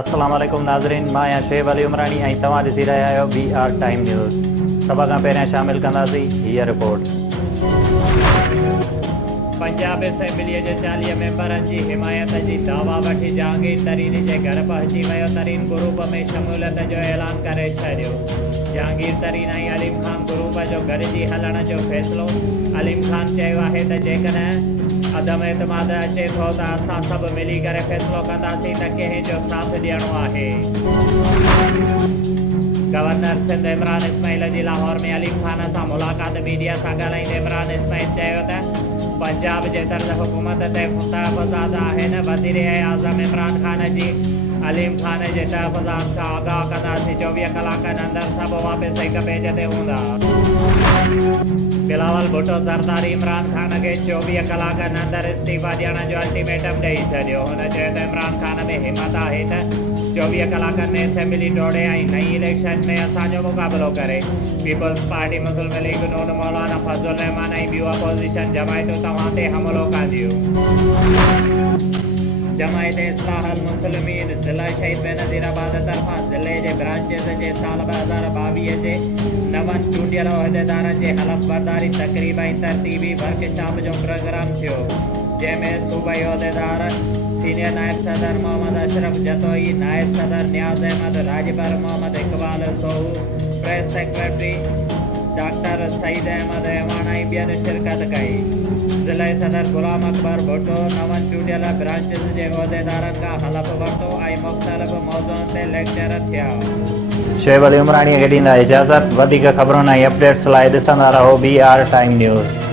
अस्सलाम वालेकुम नाज़रीन, मां आहियां शुएब अली उमरानी ऐं तव्हां ॾिसी रहिया आहियो BR टाइम न्यूज़। सभ खां पहिरियां शामिल कंदासीं हीअ रिपोर्ट। पंजाब असेंबलीअ जे 40 मेंबरनि जी हिमायत जी दावा वठी जहांगीर तरीन जे घर पहुची वियो। तरीन ग्रुप में शमूलियत जो ऐलान करे छॾियो। जहांगीर तरीन ऐं अलीम ख़ान ग्रुप जो गॾिजी हलण जो फ़ैसिलो। अलीम ख़ान चयो आहे त जेकॾहिं अदम एतमाद अचे थो त असां सभु मिली करे फ़ैसिलो कंदासीं त कंहिं जो साथ ॾियणो आहे। गवर्नर सिंध इमरान इस्माइल जी लाहौर में अलीम ख़ान सां मुलाक़ात। मीडिया सां ॻाल्हाईंदे इमरान इस्माइल चयो त पंजाब जे तर्ज़ हुकूमत ते तहफ़्फ़ुज़ात आहिनि। वज़ीर आज़म इमरान ख़ान जी अलीम ख़ान जे तहफ़्फ़ुज़ात खां आगाह कंदासीं। 24 कलाकनि अंदरि सभु वापसि हिक पेज ते हूंदा। बिलावल भुट्टो ज़रदारी इमरान ख़ान खे 24 कलाकनि अंदरि इस्तीफ़ा ॾियण जो अल्टीमेटम ॾेई छॾियो। हुन चयो त इमरान ख़ान में हिमत आहे त 24 कलाकनि में असेंबली टोड़े ऐं नई इलेक्शन में असांजो मुक़ाबिलो करे। पीपल्स पार्टी, मुस्लिम लीग नून, मौलाना फज़लुर रहमान ऐं ॿियूं अपोज़िशन जमायतूं तव्हां ते हमिलो कंदियूं। जमायत इस्लाहुल मुस्लिमीन ज़िला शहीद बेनज़ीराबाद तरफ़ां ज़िले जे ब्रांचेस जे साल 2022 जे नवनि चूंडियल उहिदेदारनि जे हलफ़ बरदारी तक़रीब ऐं तरतीबी वर्कशॉप जो प्रोग्राम थियो, जंहिंमें सूबाई उहिदेदार सीनियर नायब सदर मोहम्मद अशरफ जतोई, नायब सदर नियाज़ अहमद, राजबर Mohammad Iqbal Sohu, press secretary doctor Saeed Ahmed एवान ऐं ॿियनि शिरकत कई। ज़िले सदर गुलाम अकबर भुट्टो नवनि चूंडियल ब्रांचिस जे उहिदेदारनि खां हलफ़ वरितो ऐं मुख़्तलिफ़ मौज़ुअनि ते लेक्चर थिया। शुएब अली उमरानी खे ॾींदा इजाज़त। वधीक ख़बरुनि ऐं अपडेट्स लाइ ॾिसंदा रहो BR टाइम न्यूज़।